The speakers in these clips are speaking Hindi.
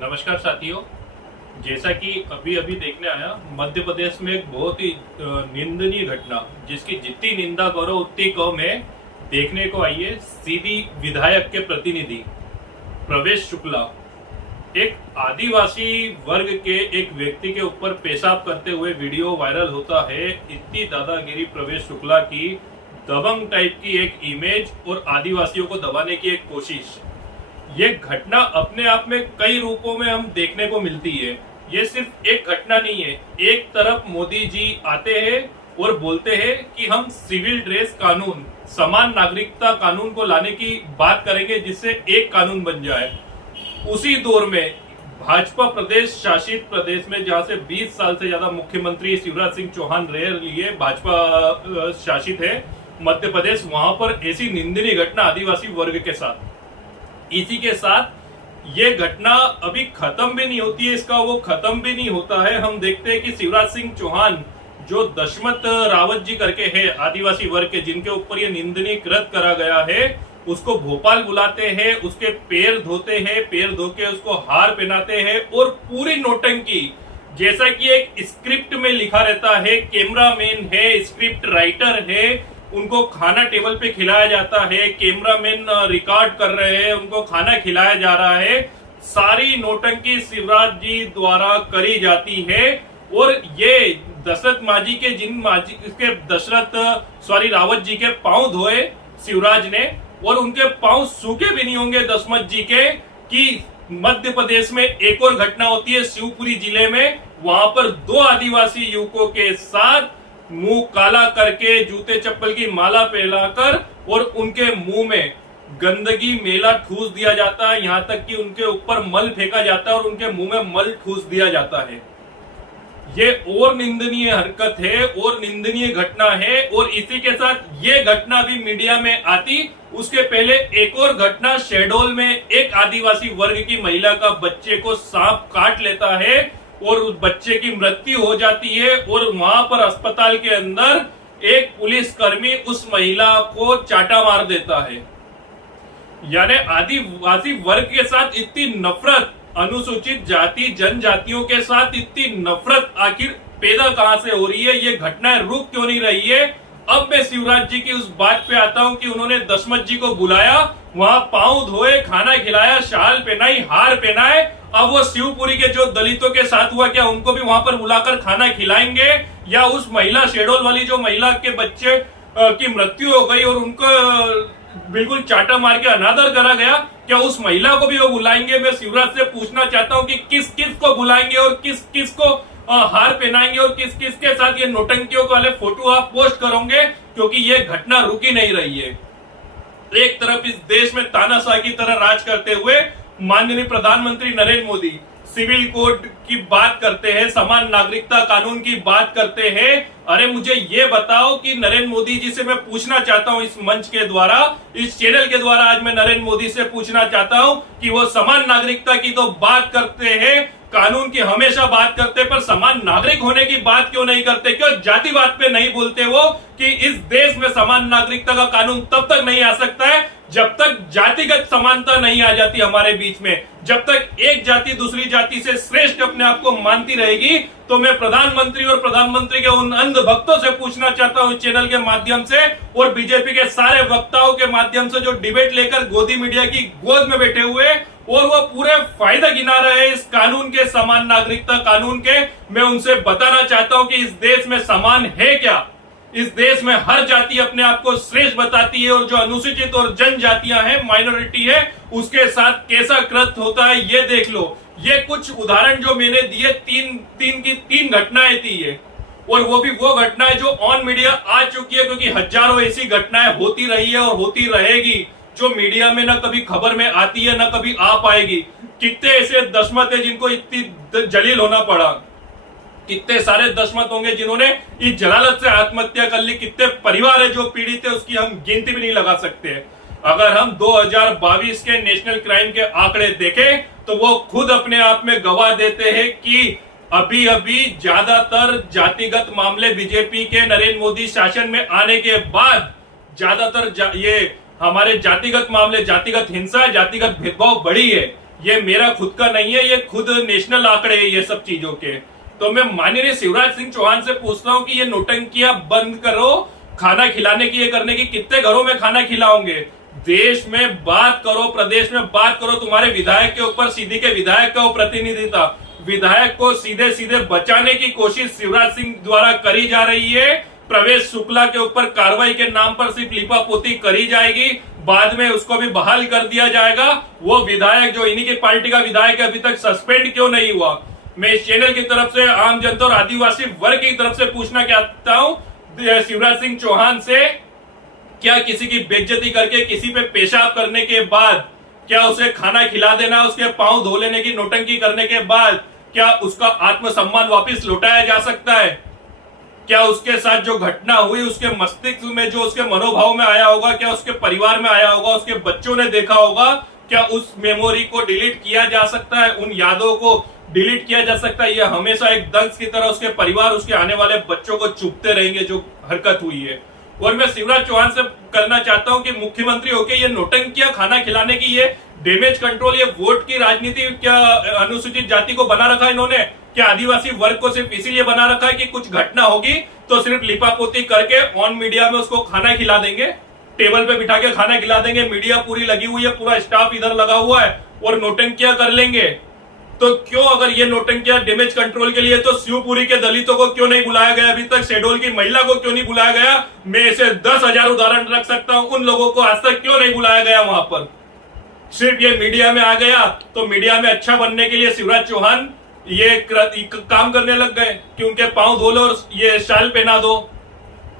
नमस्कार साथियों। जैसा कि अभी अभी देखने आया, मध्य प्रदेश में एक बहुत ही निंदनीय घटना, जिसकी जितनी निंदा करो उतनी कम है, देखने को आई है। सीधी विधायक के प्रतिनिधि प्रवेश शुक्ला एक आदिवासी वर्ग के एक व्यक्ति के ऊपर पेशाब करते हुए वीडियो वायरल होता है। इतनी दादागिरी प्रवेश शुक्ला की, दबंग टाइप की एक इमेज और आदिवासियों को दबाने की एक कोशिश। ये घटना अपने आप में कई रूपों में हम देखने को मिलती है। ये सिर्फ एक घटना नहीं है। एक तरफ मोदी जी आते हैं और बोलते हैं कि हम सिविल ड्रेस कानून, समान नागरिकता कानून को लाने की बात करेंगे, जिससे एक कानून बन जाए। उसी दौर में भाजपा प्रदेश शासित प्रदेश में, जहां से 20 साल से ज्यादा मुख्यमंत्री शिवराज सिंह चौहान रह लिए, भाजपा शासित है मध्य प्रदेश, वहां पर ऐसी निंदनीय घटना आदिवासी वर्ग के साथ। इसी के साथ ये घटना अभी खत्म भी नहीं होती है, इसका वो खत्म भी नहीं होता है। हम देखते हैं कि शिवराज सिंह चौहान, जो दशमत रावत जी करके है आदिवासी वर्ग के, जिनके ऊपर ये निंदनीय कृत्य करा गया है, उसको भोपाल बुलाते हैं, उसके पैर धोते हैं, पैर धो के उसको हार पहनाते हैं और पूरी नौटंकी, जैसा कि एक स्क्रिप्ट में लिखा रहता है, कैमरामैन है, स्क्रिप्ट राइटर है, उनको खाना टेबल पे खिलाया जाता है, कैमरामैन रिकॉर्ड कर रहे हैं, उनको खाना खिलाया जा रहा है। सारी नौटंकी शिवराज जी द्वारा करी जाती है। और ये दशरथ मांझी के, रावत जी के पांव धोए शिवराज ने, और उनके पांव सूखे भी नहीं होंगे दशमत जी के, कि मध्य प्रदेश में एक और घटना होती है शिवपुरी जिले में। वहां पर 2 आदिवासी युवकों के साथ मुंह काला करके, जूते चप्पल की माला पहनाकर, और उनके मुंह में गंदगी मेला ठूस दिया जाता है। यहां तक कि उनके ऊपर मल फेंका जाता है और उनके मुंह में मल ठूस दिया जाता है। ये और निंदनीय हरकत है और निंदनीय घटना है। और इसी के साथ ये घटना भी मीडिया में आती, उसके पहले एक और घटना शहडोल में, एक आदिवासी वर्ग की महिला का बच्चे को सांप काट लेता है और उस बच्चे की मृत्यु हो जाती है। और वहां पर अस्पताल के अंदर एक पुलिसकर्मी उस महिला को चाटा मार देता है। यानी आदिवासी वर्ग के साथ इतनी नफरत, अनुसूचित जाति जनजातियों के साथ इतनी नफरत आखिर पैदा कहां से हो रही है? ये घटनाएं रुक क्यों नहीं रही है? अब मैं शिवराज जी की उस बात पे आता हूं कि उन्होंने दशमत जी को बुलाया, वहां पांव धोए, खाना खिलाया, शाल पहनाई, हार पहनाए। अब वो शिवपुरी के जो दलितों के साथ हुआ, क्या उनको भी वहां पर बुलाकर खाना खिलाएंगे? या उस महिला, शेडोल वाली जो महिला के बच्चे की मृत्यु हो गई और उनको बिल्कुल चाटा मार के अनादर करा गया, क्या उस महिला को भी वो बुलाएंगे? मैं शिवराज से पूछना चाहता हूं कि किस किस को बुलाएंगे और किस किस को हार पहनाएंगे और किस किस के साथ ये नौटंकियों वाले फोटो आप पोस्ट करोगे? क्योंकि ये घटना रुकी नहीं रही है। एक तरफ इस देश में तानाशाह की तरह राज करते हुए माननीय प्रधानमंत्री नरेंद्र मोदी सिविल कोड की बात करते हैं, समान नागरिकता कानून की बात करते हैं। अरे मुझे ये बताओ कि नरेंद्र मोदी जी से मैं पूछना चाहता हूं, इस मंच के द्वारा, इस चैनल के द्वारा आज मैं नरेंद्र मोदी से पूछना चाहता हूं कि वो समान नागरिकता की तो बात करते हैं, कानून की हमेशा बात करते, पर समान नागरिक होने की बात क्यों नहीं करते? क्यों जातिवाद पे नहीं बोलते वो कि इस देश में समान नागरिकता का कानून तब तक नहीं आ सकता है जब तक जातिगत समानता नहीं आ जाती हमारे बीच में। जब तक एक जाति दूसरी जाति से श्रेष्ठ अपने आप को मानती रहेगी। तो मैं प्रधानमंत्री और प्रधानमंत्री के उन अंध भक्तों से पूछना चाहता हूं, चैनल के माध्यम से और बीजेपी के सारे वक्ताओं के माध्यम से, जो डिबेट लेकर गोदी मीडिया की गोद में बैठे हुए और वो पूरे फायदा गिना रहे हैं इस कानून के, समान नागरिकता कानून के, मैं उनसे बताना चाहता हूं कि इस देश में समान है क्या? इस देश में हर जाति अपने आप को श्रेष्ठ बताती है और जो अनुसूचित और जनजातियां हैं, माइनॉरिटी है, उसके साथ कैसा कृत्य होता है ये देख लो। ये कुछ उदाहरण जो मैंने दिए, तीन घटनाएं थी ये, और वो भी वो घटनाएं जो ऑन मीडिया आ चुकी है, क्योंकि हजारों ऐसी घटनाएं होती रही है और होती रहेगी जो मीडिया में न कभी खबर में आती है न कभी आ पाएगी। कितने ऐसे दशमत है जिनको इतनी जलील होना पड़ा, कितने सारे दशमत होंगे जिन्होंने इस जलालत से आत्महत्या कर ली, कितने परिवार है जो पीड़ित है, उसकी हम गिनती भी नहीं लगा सकते। अगर हम 2022 के नेशनल क्राइम के आंकड़े देखें तो वो खुद अपने आप में गवाह देते हैं कि अभी अभी ज्यादातर जातिगत मामले बीजेपी के नरेंद्र मोदी शासन में आने के बाद ज्यादातर ये हमारे जातिगत मामले, जातिगत हिंसा, जातिगत भेदभाव बढ़ी है। ये मेरा खुद का नहीं है, ये खुद नेशनल आंकड़े हैं ये सब चीजों के। तो मैं माननीय शिवराज सिंह चौहान से पूछता हूं कि ये नौटंकियां बंद करो, खाना खिलाने की, ये करने की, कितने घरों में खाना खिलाओगे? देश में बात करो, प्रदेश में बात करो। तुम्हारे विधायक के ऊपर सीधी के विधायक का प्रतिनिधि था, विधायक को सीधे सीधे बचाने की कोशिश शिवराज सिंह द्वारा करी जा रही है। प्रवेश शुक्ला के ऊपर कार्रवाई के नाम पर सिर्फ लिपापोती करी जाएगी, बाद में उसको भी बहाल कर दिया जाएगा। वो विधायक जो इन्हीं की पार्टी का विधायक है, अभी तक सस्पेंड क्यों नहीं हुआ? मैं इस चैनल की तरफ से आम जनता और आदिवासी वर्ग की तरफ से पूछना चाहता हूं शिवराज सिंह चौहान से, क्या किसी की बेइज्जती करके, किसी पे पेशाब करने के बाद, क्या उसे खाना खिला देना, उसके पांव धो लेने की नौटंकी करने के बाद क्या उसका आत्मसम्मान वापस लौटाया जा सकता है? क्या उसके साथ जो घटना हुई उसके मस्तिष्क में, जो उसके मनोभाव में आया होगा, क्या उसके परिवार में आया होगा, उसके बच्चों ने देखा होगा, क्या उस मेमोरी को डिलीट किया जा सकता है, उन यादों को डिलीट किया जा सकता है? यह हमेशा एक दंश की तरह उसके परिवार, उसके आने वाले बच्चों को चुभते रहेंगे जो हरकत हुई है। और मैं शिवराज चौहान से करना चाहता हूं कि मुख्यमंत्री होके ये नौटंकियां, खाना खिलाने की, ये डैमेज कंट्रोल, ये वोट की राजनीति, क्या अनुसूचित जाति को बना रखा है इन्होंने? क्या आदिवासी वर्ग को सिर्फ इसीलिए बना रखा है कि कुछ घटना होगी तो सिर्फ लिपापोती करके ऑन मीडिया में उसको खाना खिला देंगे, टेबल पे बिठा के खाना खिला देंगे, मीडिया पूरी लगी हुई है, पूरा स्टाफ इधर लगा हुआ है और नौटंकियां कर लेंगे? तो क्यों, अगर ये नौटंकियां डैमेज कंट्रोल के लिए, तो शिवपुरी के दलितों को क्यों नहीं बुलाया गया अभी तक? शेडोल की महिला को क्यों नहीं बुलाया गया? मैं इसे 10,000 उदाहरण रख सकता हूं, उन लोगों को आज तक क्यों नहीं बुलाया गया वहां पर? सिर्फ ये मीडिया में आ गया तो मीडिया में अच्छा बनने के लिए शिवराज चौहान ये काम करने लग गए कि उनके पांव धो लो और ये शाल पहना दो।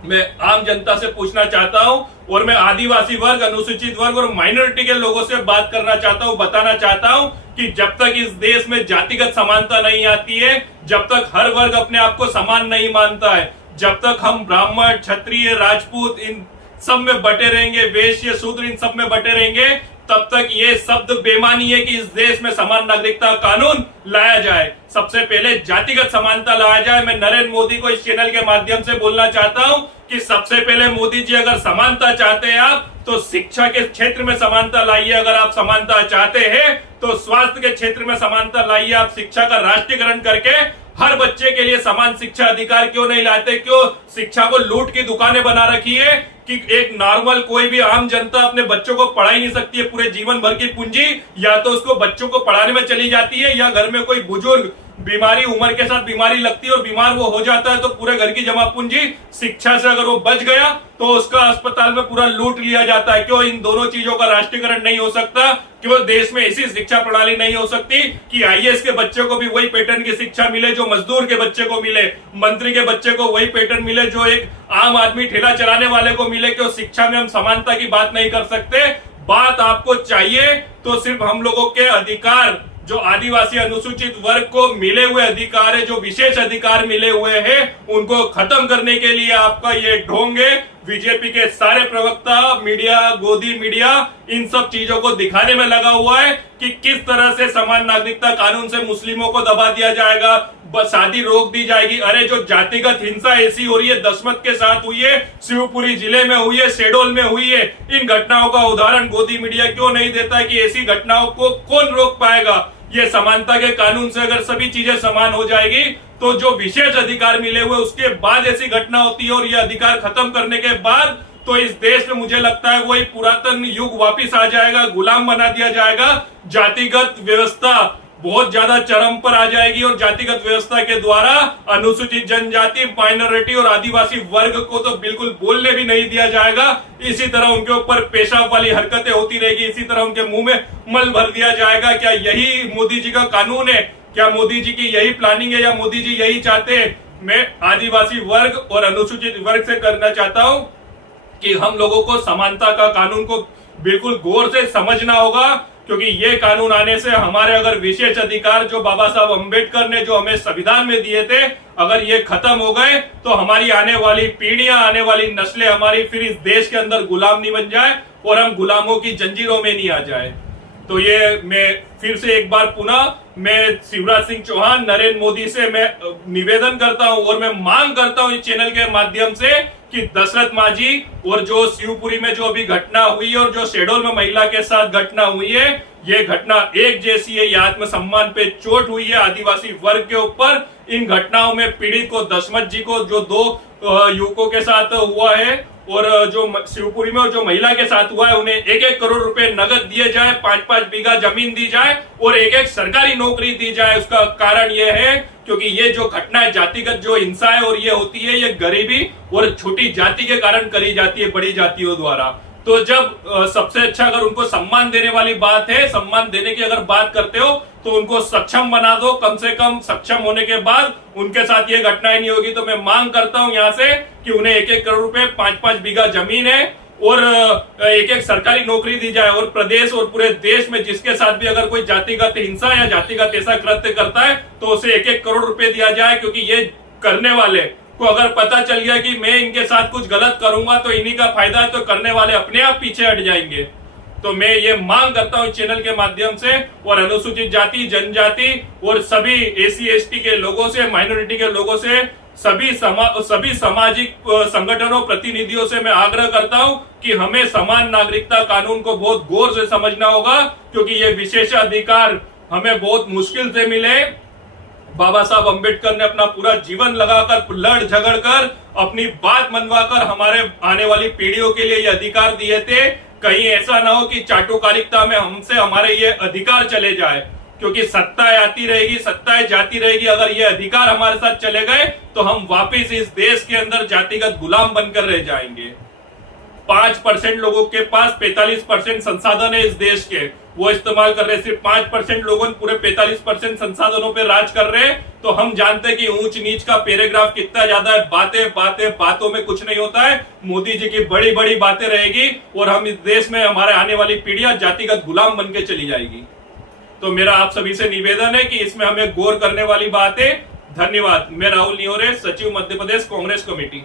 मैं आम जनता से पूछना चाहता हूं और मैं आदिवासी वर्ग, अनुसूचित वर्ग और माइनॉरिटी के लोगों से बात करना चाहता हूं, बताना चाहता हूं कि जब तक इस देश में जातिगत समानता नहीं आती है, जब तक हर वर्ग अपने आप को समान नहीं मानता है, जब तक हम ब्राह्मण, क्षत्रिय, राजपूत इन सब में बटे रहेंगे, वैश्य, शूद्र इन सब में बटे रहेंगे, तब तक ये शब्द बेमानी है कि इस देश में समान नागरिकता कानून लाया जाए। सबसे पहले जातिगत समानता लाया जाए। मैं नरेंद्र मोदी को इस चैनल के माध्यम से बोलना चाहता हूं कि सबसे पहले मोदी जी, अगर समानता चाहते हैं आप, तो शिक्षा के क्षेत्र में समानता लाइए। अगर आप समानता चाहते हैं तो स्वास्थ्य के क्षेत्र में समानता लाइए। आप शिक्षा का राष्ट्रीयकरण करके हर बच्चे के लिए समान शिक्षा अधिकार क्यों नहीं लाते? क्यों शिक्षा को लूट की दुकानें बना रखी है कि एक नॉर्मल कोई भी आम जनता अपने बच्चों को पढ़ा ही नहीं सकती है? पूरे जीवन भर की पूंजी या तो उसको बच्चों को पढ़ाने में चली जाती है, या घर में कोई बुजुर्ग बीमारी, उम्र के साथ बीमारी लगती है और बीमार वो हो जाता है तो पूरे घर की जमा पूंजी शिक्षा से अगर वो बच गया तो उसका अस्पताल में पूरा लूट लिया जाता है। क्यों इन दोनों चीजों का राष्ट्रीयकरण नहीं हो सकता? क्यों देश में ऐसी शिक्षा प्रणाली नहीं हो सकती कि आईएएस के बच्चे को भी वही पैटर्न की शिक्षा मिले जो मजदूर के बच्चे को मिले, मंत्री के बच्चे को वही पैटर्न मिले जो एक आम आदमी ठेला चलाने वाले को मिले? क्यों शिक्षा में हम समानता की बात नहीं कर सकते? बात आपको चाहिए तो सिर्फ हम लोगों के अधिकार, जो आदिवासी अनुसूचित वर्ग को मिले हुए अधिकार है, जो विशेष अधिकार मिले हुए हैं, उनको खत्म करने के लिए आपका ये ढोंग है। बीजेपी के सारे प्रवक्ता, मीडिया, गोदी मीडिया इन सब चीजों को दिखाने में लगा हुआ है कि किस तरह से समान नागरिकता कानून से मुस्लिमों को दबा दिया जाएगा, शादी रोक दी जाएगी। अरे जो जातिगत हिंसा ऐसी हो रही है, दशमत के साथ हुई है, शिवपुरी जिले में हुई है, शेडोल में हुई है, इन घटनाओं का उदाहरण गोदी मीडिया क्यों नहीं देता कि ऐसी घटनाओं को कौन रोक पाएगा? ये समानता के कानून से अगर सभी चीजें समान हो जाएगी तो जो विशेष अधिकार मिले हुए उसके बाद ऐसी घटना होती है और ये अधिकार खत्म करने के बाद तो इस देश में मुझे लगता है वही पुरातन युग वापिस आ जाएगा, गुलाम बना दिया जाएगा। जातिगत व्यवस्था बहुत ज्यादा चरम पर आ जाएगी और जातिगत व्यवस्था के द्वारा अनुसूचित जनजाति, माइनॉरिटी और आदिवासी वर्ग को तो बिल्कुल बोलने भी नहीं दिया जाएगा। इसी तरह उनके ऊपर पेशाब वाली हरकतें होती रहेगी, इसी तरह उनके मुंह में मल भर दिया जाएगा। क्या यही मोदी जी का कानून है? क्या मोदी जी की यही प्लानिंग है या मोदी जी यही चाहते हैं? मैं आदिवासी वर्ग और अनुसूचित वर्ग से करना चाहता हूं कि हम लोगों को समानता का कानून को बिल्कुल गौर से समझना होगा, क्योंकि ये कानून आने से हमारे अगर विशेष अधिकार जो बाबा साहब अंबेडकर ने जो हमें संविधान में दिए थे, अगर ये खत्म हो गए तो हमारी आने वाली पीढ़ियां, आने वाली नस्लें हमारी फिर इस देश के अंदर गुलाम नहीं बन जाए और हम गुलामों की जंजीरों में नहीं आ जाए। तो ये मैं फिर से एक बार पुनः मैं शिवराज सिंह चौहान, नरेंद्र मोदी से मैं निवेदन करता हूं और मैं मांग करता हूं इस चैनल के माध्यम से कि दशरथ मांझी और जो शिवपुरी में जो अभी घटना हुई है और जो शेडोल में महिला के साथ घटना हुई है, ये घटना एक जैसी है, ये आत्मसम्मान पे चोट हुई है आदिवासी वर्ग के ऊपर। इन घटनाओं में पीड़ित को, दसमत जी को, जो 2 युवकों के साथ हुआ है और जो शिवपुरी में जो महिला के साथ हुआ है, उन्हें 1-1 करोड़ रुपए नगद दिए जाए, 5-5 बीघा जमीन दी जाए और 1-1 सरकारी नौकरी दी जाए। उसका कारण यह है क्योंकि ये जो घटना है, जातिगत जो हिंसा है और ये होती है, ये गरीबी और छोटी जाति के कारण करी जाती है बड़ी जातियों द्वारा। तो जब सबसे अच्छा अगर उनको सम्मान देने वाली बात है, सम्मान देने की अगर बात करते हो तो उनको सक्षम बना दो। कम से कम सक्षम होने के बाद उनके साथ ये घटनाएं नहीं होगी। तो मैं मांग करता हूं यहां से कि उन्हें 1-1 करोड़ रुपए, 5-5 बीघा जमीन है और 1-1 सरकारी नौकरी दी जाए। और प्रदेश और पूरे देश में जिसके साथ भी अगर कोई जातिगत हिंसा या जातिगत ऐसा कृत्य करता है तो उसे 1-1 करोड़ रुपए दिया जाए। क्योंकि ये करने वाले को अगर पता चल गया कि मैं इनके साथ कुछ गलत करूंगा तो इन्हीं का फायदा है, तो करने वाले अपने आप पीछे हट जाएंगे। तो मैं ये मांग करता हूं चैनल के माध्यम से, और अनुसूचित जाति, जनजाति और सभी SC/ST के लोगों से, माइनॉरिटी के लोगों से, सभी सामाजिक संगठनों, प्रतिनिधियों से मैं आग्रह करता हूं कि हमें समान नागरिकता कानून को बहुत गौर से समझना होगा। क्योंकि ये विशेषाधिकार हमें बहुत मुश्किल से मिले। बाबा साहब अंबेडकर ने अपना पूरा जीवन लगाकर, लड़ झगड़ कर, अपनी बात मनवाकर हमारे आने वाली पीढ़ियों के लिए ये अधिकार दिए थे। कहीं ऐसा ना हो कि चाटुकारिता में हमसे हमारे ये अधिकार चले जाए। क्योंकि सत्ताएं आती रहेगी, सत्ताएं जाती रहेगी। अगर ये अधिकार हमारे साथ चले गए तो हम वापस इस देश के अंदर जातिगत गुलाम बनकर रह जाएंगे। 5% लोगों के पास 45% संसाधन है इस देश के, वो इस्तेमाल कर रहे हैं। सिर्फ 5% लोगों पूरे 45% संसाधनों पे राज कर रहे हैं। तो हम जानते हैं कि ऊंच नीच का पैराग्राफ कितना ज्यादा है। बातों में कुछ नहीं होता है। मोदी जी की बड़ी बड़ी बातें रहेगी और हम इस देश में, हमारे आने वाली पीढ़ियां जातिगत गुलाम बन के चली जाएगी। तो मेरा आप सभी से निवेदन है कि इसमें हमें गौर करने वाली बात है। धन्यवाद। मैं राहुल नियोरे, सचिव मध्य प्रदेश कांग्रेस कमेटी।